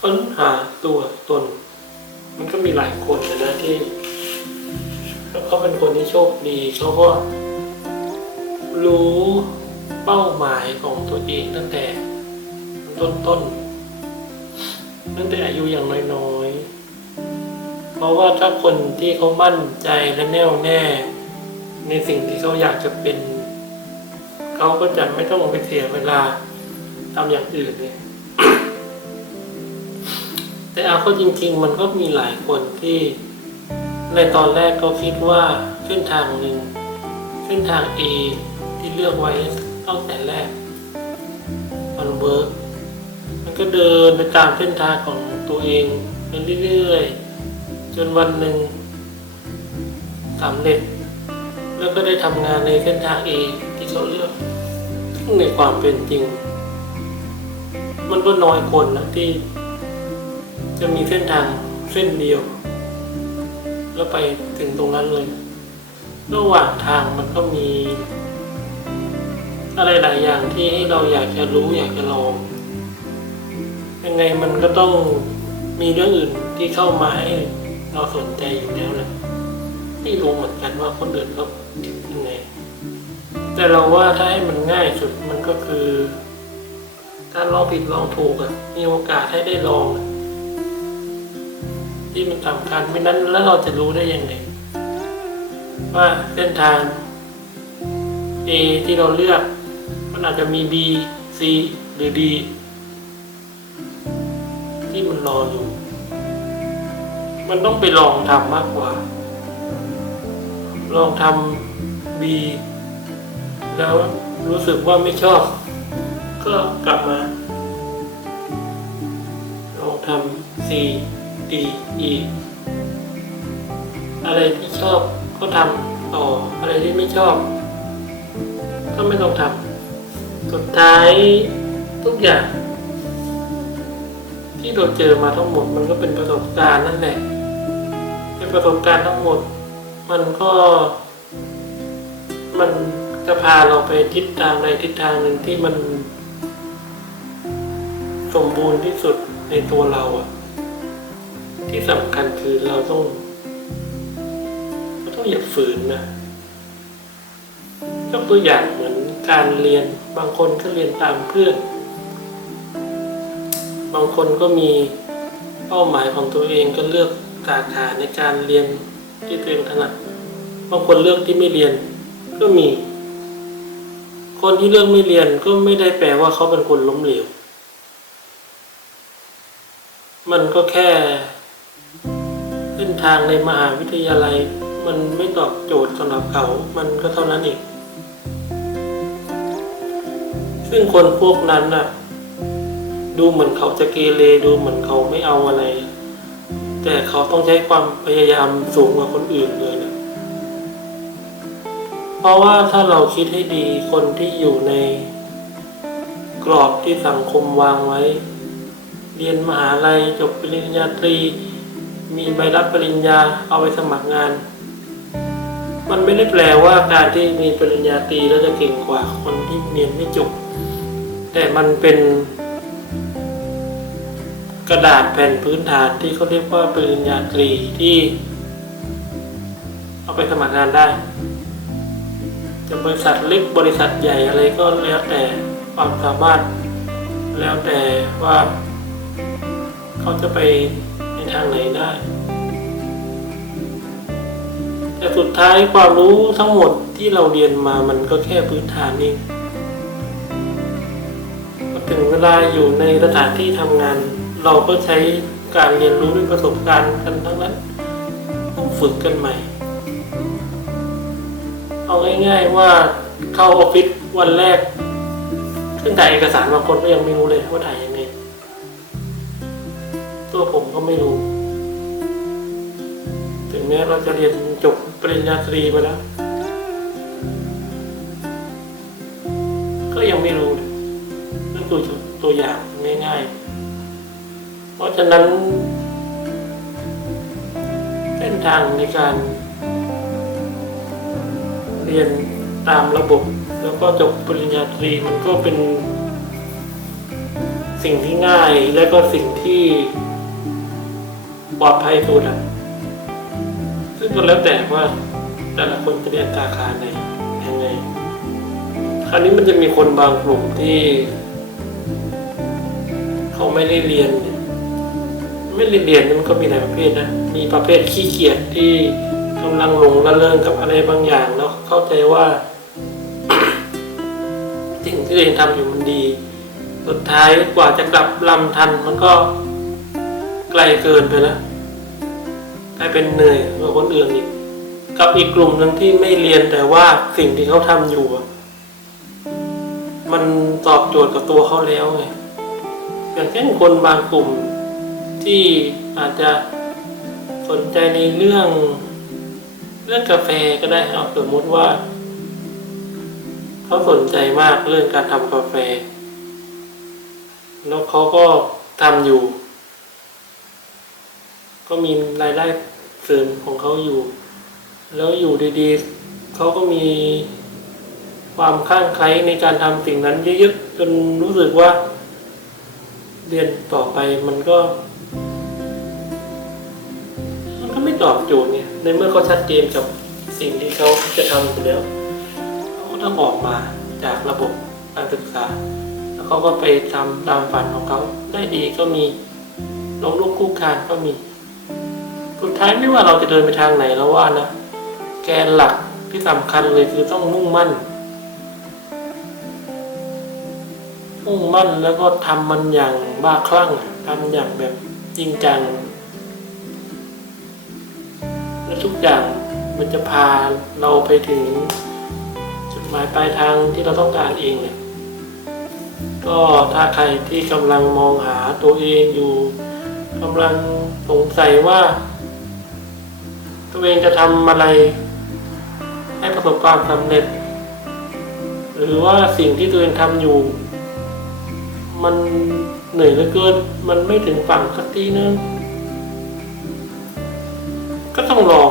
ค้นหาตัวตน มันก็มีหลายคนนะที่เขาเป็นคนที่โชคดีเขาก็รู้เป้าหมายของตัวเองตั้งแต่ต้นต้นตั้งแต่อายุอย่างน้อยๆ เพราะว่าถ้าคนที่เขามั่นใจและแน่วแน่ ในสิ่งที่เขาอยากจะเป็น เขาก็จะไม่ต้องไปเสียเวลาทำอย่างอื่นเลย แต่เอาเข้าจริง ๆ มันก็มีหลายคนที่ ในตอนแรกก็คิดว่าเส้นทางหนึ่งเส้นทาง A ที่เลือกไว้ตั้งแต่แรกมันเวิร์กมันก็เดินไปตามเส้นทางของตัวเองไปเรื่อยๆจนวันหนึ่งสำเร็จ แล้วก็ได้ทำงานในเส้นทาง A ที่เขาเลือกซึ่งในความเป็นจริง มันก็น้อยคนนะที่ จะมีเส้นทางเส้นเดียว แล้วไปถึงตรงนั้นเลย ระหว่างทางมันก็มี อะไรหลายอย่างที่ให้เราอยากจะรู้อยากจะลอง ยังไงมันก็ต้องมีเรื่องอื่นที่เข้ามาให้เราสนใจอยู่แล้วแหละไม่รู้เหมือนกันว่าคนอื่นเขาคิดยังไง แต่เราว่าถ้าให้มันง่ายสุดมันก็คือ การลองผิดลองถูกอะมีโอกาสให้ได้ลองอะ ที่มันสำคัญไม่นั้นแล้วเราจะรู้ได้ยังไงว่าเส้นทาง A ที่เราเลือก มันอาจจะมี B C หรือ D ที่มันรออยู่ มันต้องไปลองทำมากกว่า ลองทำ B แล้วรู้สึกว่าไม่ชอบ ก็กลับมา ลองทำ C D E อะไรที่ชอบก็ทำต่ออะไรที่ไม่ชอบ ก็ไม่ต้องทำสุดท้ายทุกอย่าง ที่เราเจอมาทั้งหมดมันก็เป็นประสบการณ์นั่นแหละ เป็นประสบการณ์ทั้งหมด มันก็ มันจะพาเราไปทิศทางใดทิศทางหนึ่งที่มัน สมบูรณ์ที่สุดในตัวเราอะ ที่สำคัญคือเราต้องเราต้องอย่าฝืนนะยกตัวอย่างเหมือนการเรียนบางคนก็เรียนตามเพื่อน บางคนก็มีเป้าหมายของตัวเองก็เลือกสาขาในการเรียนที่ตัวเองถนัดบางคนเลือกที่ไม่เรียนก็มี คนที่เลือกไม่เรียนก็ไม่ได้แปลว่าเขาเป็นคนล้มเหลว มันก็แค่ ทางในมหาวิทยาลัย มันไม่ตอบโจทย์สำหรับเขา มันก็เท่านั้นเองซึ่งคนพวกนั้นน่ะ ดูเหมือนเขาจะเกเรดูเหมือนเขาไม่เอาอะไร แต่เขาต้องใช้ความพยายามสูงกว่าคนอื่นเลยนะเพราะว่าถ้าเราคิดให้ดีคนที่อยู่ใน กรอบที่สังคมวางไว้ เรียนมหาลัยจบปริญญาตรี มีใบรับปริญญาเอาไปสมัครงาน มันไม่ได้แปลว่าการที่มีปริญญาตรีแล้วจะเก่งกว่าคนที่เรียนไม่จบ แต่มันเป็น กระดาษแผ่นพื้นฐานที่เขาเรียกว่าปริญญาตรีที่ เอาไปสมัครงานได้จะบริษัทเล็กบริษัทใหญ่อะไรก็แล้วแต่ความสามารถแล้วแต่ว่า เขาจะไปในทางไหนได้ แต่สุดท้ายความรู้ทั้งหมดที่เราเรียนมามันก็แค่พื้นฐานเองพอถึงเวลาอยู่ในสถานที่ทำงาน เราก็ใช้การเรียนรู้ด้วยประสบการณ์กันทั้งนั้นต้องฝึกกันใหม่ เอาง่ายๆว่าเข้าออฟฟิศวันแรกขึ้นถ่ายเอกสารบางคนก็ยังไม่รู้เลยว่าถ่ายยังไงตัวผมก็ไม่รู้ ถึงแม้เราจะเรียนจบ ปริญญาตรีมาแล้ว ก็ยังไม่รู้นั่นคือตัวอย่างง่ายๆ เพราะฉะนั้นเส้นทางในการเรียนตามระบบ แล้วก็จบปริญญาตรีมันก็เป็นสิ่งที่ง่ายและก็สิ่งที่ปลอดภัยสุดอะ ซึ่งก็แล้วแต่ว่าแต่ละคนจะเรียนสาขาไหนยังไงคราวนี้มันจะมีคนบางกลุ่มที่ เขาไม่ได้เรียน ไม่ได้เรียนนี่มันก็มีหลายประเภทนะ มีประเภทขี้เกียจที่กำลังหลงระเริงกับอะไรบางอย่าง แล้วเข้าใจว่าสิ่งที่ตัวเองทำอยู่มันดี สุดท้ายกว่าจะกลับลำทันมันก็ไกลเกินไปแล้ว กลายเป็นเหนื่อยกว่าคนอื่นอีกกับอีกกลุ่มหนึ่งที่ไม่เรียนแต่ว่าสิ่งที่เขาทำอยู่ มันตอบโจทย์กับตัวเขาแล้วไงอย่างเช่นคนบางกลุ่มที่อาจจะสนใจในเรื่องเรื่องกาแฟก็ได้เอาสมมติว่าเขาสนใจมากเรื่องการทำกาแฟ แล้วเขาก็ทำอยู่ ก็มีรายได้เสริมของเขาอยู่ แล้วอยู่ดีๆเขาก็มีความข้างใคล้ในการทำสิ่งนั้นเยอะๆจนรู้สึกว่า เรียนต่อไปมันก็ มันก็ไม่ตอบโจทย์เนี่ยในเมื่อเขาชัดเจนกับสิ่งที่เขาจะทำอยู่แล้วเขาก็ต้องออกมาจากระบบการศึกษา แล้วเขาก็ไปทำตามฝันของเขาได้ดีก็มีล้มลุกคลุกคานก็มี สุดท้ายไม่ว่าเราจะเดินไปทางไหนแล้วว่านะ แกนหลักที่สำคัญเลยคือต้องมุ่งมั่น มุ่งมั่นแล้วก็ทำมันอย่างบ้าคลั่งทำอย่างแบบจริงจัง และทุกอย่างมันจะพาเราไปถึง จุดหมายปลายทางที่เราต้องการเองเลยก็ถ้าใครที่กำลังมองหาตัวเองอยู่กำลังสงสัยว่า ตัวเองจะทำอะไร ให้ประสบความสำเร็จ หรือว่าสิ่งที่ตัวเองทำอยู่ มันเหนื่อยเหลือเกิน มันไม่ถึงฝั่งสักทีนึงก็ต้องลอง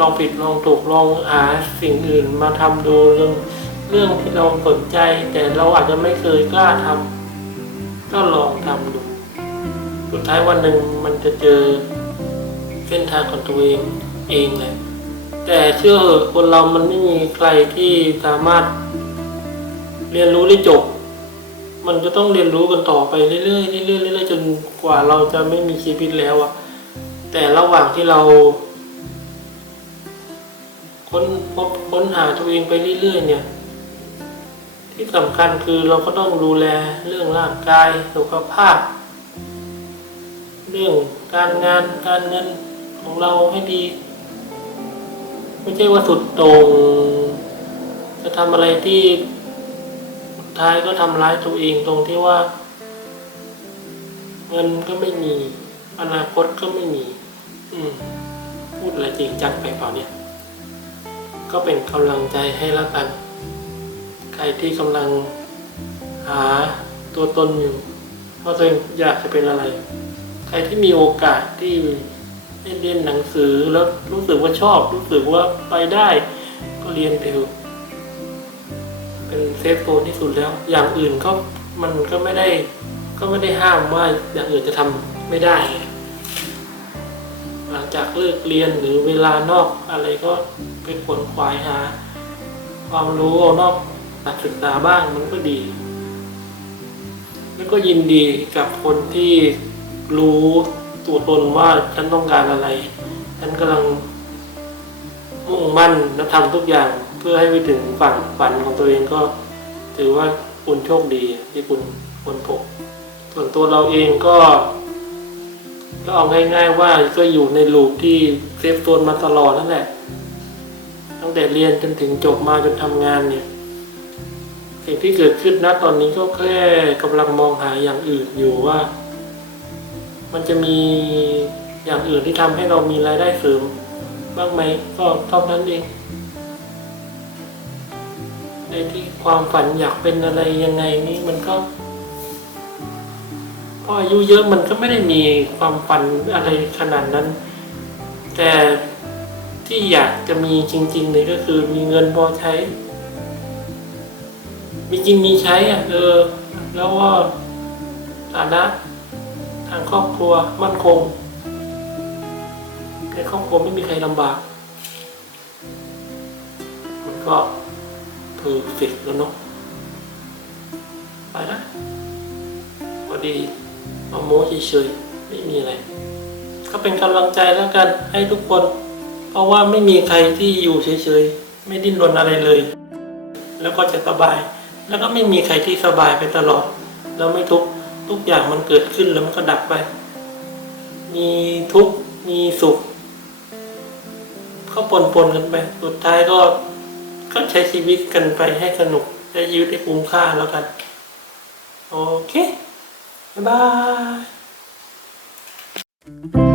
ลองผิดลองถูกลองหาสิ่งอื่นมาทำดูเรื่องเรื่องที่เราสนใจ แต่เราอาจจะไม่เคยกล้าทำก็ลองทำดู สุดท้ายวันหนึ่งมันจะเจอเส้นทางของตัวเอง เองเลย แต่เชื่อเถอะคนเรามันไม่มีใครที่สามารถ เรียนรู้ได้จบ มันจะต้องเรียนรู้กันต่อไปเรื่อยๆเรื่อยๆเรื่อยๆจนกว่าเราจะไม่มีชีวิตแล้วอะแต่ระหว่างที่เรา ค้นพบค้นหาตัวเองไปเรื่อยๆ เนี่ย ที่สำคัญคือเราก็ต้องดูแลเรื่องร่างกายสุขภาพเรื่องการงานการเงินของเราให้ดี ไม่ใช่ว่าสุดต่งจะทำอะไรที่สุดท้ายก็ทำร้ายตัวเองตรงที่ว่า เงินก็ไม่มี อนาคตก็ไม่มี อืมพูดอะไรจริงจังไปเปล่าเนี่ย ก็เป็นกำลังใจให้แล้วกัน ใครที่กำลังหาตัวตนอยู่ว่าตัวเองอยากจะเป็นอะไร ใครที่มีโอกาสที่ เรียนหนังสือแล้วรู้สึกว่าชอบ รู้สึกว่าไปได้ก็เรียนเร็วเป็นเซฟโซนที่สุดแล้ว อย่างอื่นก็มันก็ไม่ได้ก็ไม่ได้ห้ามว่าอย่างอื่นจะทำไม่ได้ หลังจากเลิกเรียนหรือเวลานอกอะไรก็ไปขวนขวายหา ความรู้เอานอกกศึกษาบ้างมันก็ดี แล้วก็ยินดีกับคนที่รู้ ตัวตนว่าฉันต้องการอะไร ฉันกำลังมุ่งมั่นและทำทุกอย่างเพื่อให้ไปถึงฝั่งฝันของตัวเองก็ ถือว่าคุณโชคดีที่คุณคนพบส่วนตัวเราเองก็ ก็เอาง่าย ๆ ว่าก็อยู่ในลูปที่เซฟโซนมาตลอดนั่นแหละตั้งแต่เรียนจนถึงจบมาจนทำงานเนี่ยสิ่งที่เกิดขึ้นณตอนนี้ก็แค่กำลังมองหาอย่างอื่นอยู่ว่า มันจะมีอย่างอื่นที่ทำให้เรามีรายได้เสริม บ้างไหมก็เท่านั้นเองในที่ความฝันอยากเป็นอะไรยังไงนี่มันก็พออายุเยอะมันก็ไม่ได้มีความฝันอะไรขนาดนั้น แต่ที่อยากจะมีจริงๆเลยก็คือมีเงินพอใช้ มีกินมีใช้อะเออแล้วก็ฐานะางครอบครัวมั่นคง ในครอบครัวไม่มีใครลำบากก็เพอร์เฟกแล้วเนาะไปละพอดีมาโม้เฉยๆไม่มีอะไร ก็เป็นกำลังใจแล้วกันให้ทุกคน เพราะว่าไม่มีใครที่อยู่เฉยๆ ไม่ดิ้นรนอะไรเลย แล้วก็จะสบาย แล้วก็ไม่มีใครที่สบายไปตลอด แล้วไม่ทุกข์ ทุกอย่างมันเกิดขึ้นแล้วมันก็ดับไป มีทุกมีสุขเขาปนปนกันไป สุดท้ายก็ก็ใช้ชีวิตกันไปให้สนุกได้ยืดไตให้คุ้มค่าแล้วกัน โอเค บ๊ายบาย